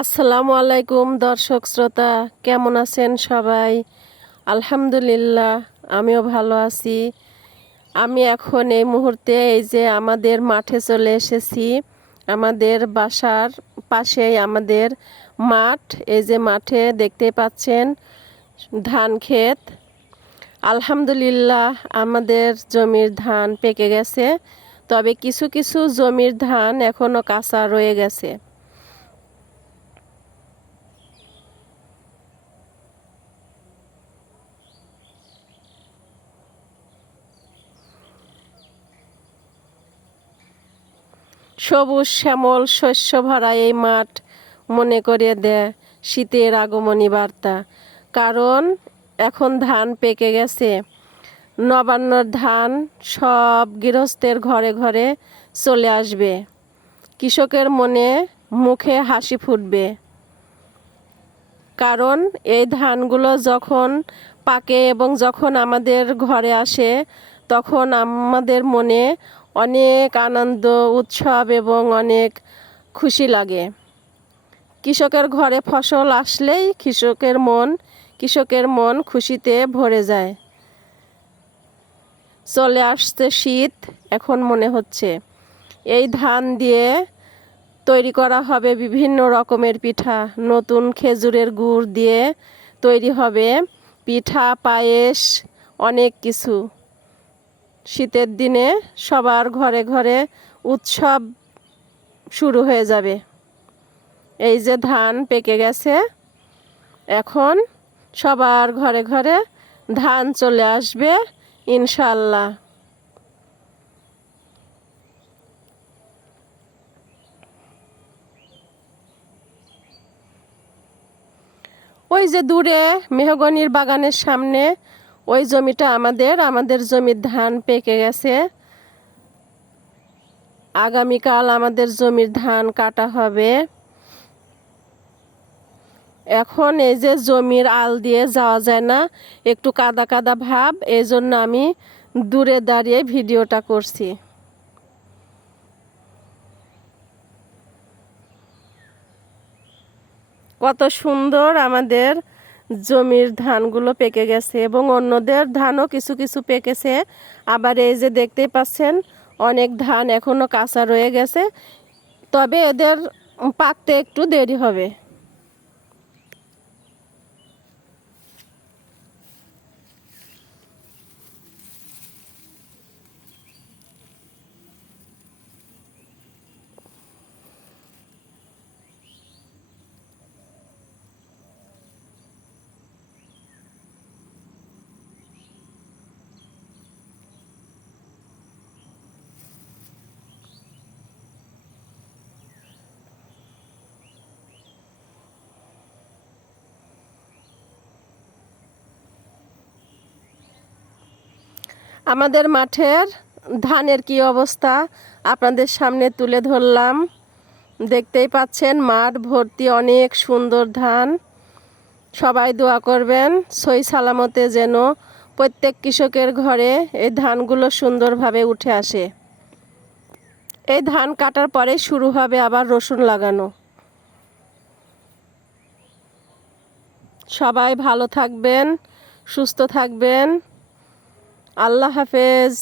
আসসালামু আলাইকুম দর্শক শ্রোতা, কেমন আছেন সবাই? আলহামদুলিল্লাহ, আমিও ভালো আছি। আমি এখন এই মুহূর্তে এই যে আমাদের মাঠে চলে এসেছি। আমাদের বাসার পাশেই আমাদের মাঠ। এই যে মাঠে দেখতে পাচ্ছেন ধান ক্ষেত। আলহামদুলিল্লাহ, আমাদের জমির ধান পেকে গেছে, তবে কিছু কিছু জমির ধান এখনও কাঁচা রয়ে গেছে। সবুজ শ্যামল শস্য ভরা এই মাঠ মনে করিয়ে দেয় শীতের আগমনী বার্তা। কারণ এখন ধান পেকে গেছে। নবান্নর ধান সব গৃহস্থের ঘরে ঘরে চলে আসবে। কৃষকের মনে মুখে হাসি ফুটবে। কারণ এই ধানগুলো যখন পাকে এবং যখন আমাদের ঘরে আসে, তখন আমাদের মনে অনেক আনন্দ, উৎসব এবং অনেক খুশি লাগে। কৃষকের ঘরে ফসল আসলেই কৃষকের মন খুশিতে ভরে যায়। চলে আসছে শীত, এখন মনে হচ্ছে এই ধান দিয়ে তৈরি করা হবে বিভিন্ন রকমের পিঠা। নতুন খেজুরের গুড় দিয়ে তৈরি হবে পিঠা, পায়েস, অনেক কিছু। শীতের দিনে সবার ঘরে ঘরে উৎসব শুরু হয়ে যাবে। এই যে ধান পেকে গেছে, এখন সবার ঘরে ঘরে ধান চলে আসবে ইনশাল্লাহ। ওই যে দূরে মেহগনির বাগানের সামনে ওই জমিটা আমাদের জমির ধান পেকে গেছে। আগামীকাল আমাদের জমির ধান কাটা হবে। এখন এই যে জমির আল দিয়ে যাওয়া যায় না, একটু কাদা কাদা ভাব, এই জন্য আমি দূরে দাঁড়িয়ে ভিডিওটা করছি। কত সুন্দর আমাদের জমির ধানগুলো পেকে গেছে এবং অন্যদের ধানও কিছু কিছু পেকেছে। আবার এই যে দেখতেই পাচ্ছেন অনেক ধান এখনও কাঁচা রয়ে গেছে, তবে এদের পাকতে একটু দেরি হবে। আমাদের মাঠের ধানের কি অবস্থা আপনাদের সামনে তুলে ধরলাম। দেখতেই পাচ্ছেন মাঠ ভর্তি অনেক সুন্দর ধান। সবাই দোয়া করবেন সই সালামতে যেন প্রত্যেক কৃষকের ঘরে এই ধানগুলো সুন্দরভাবে উঠে আসে। এই ধান কাটার পরে শুরু হবে আবার রসুন লাগানো। সবাই ভালো থাকবেন, সুস্থ থাকবেন। আল্লাহ হাফেজ।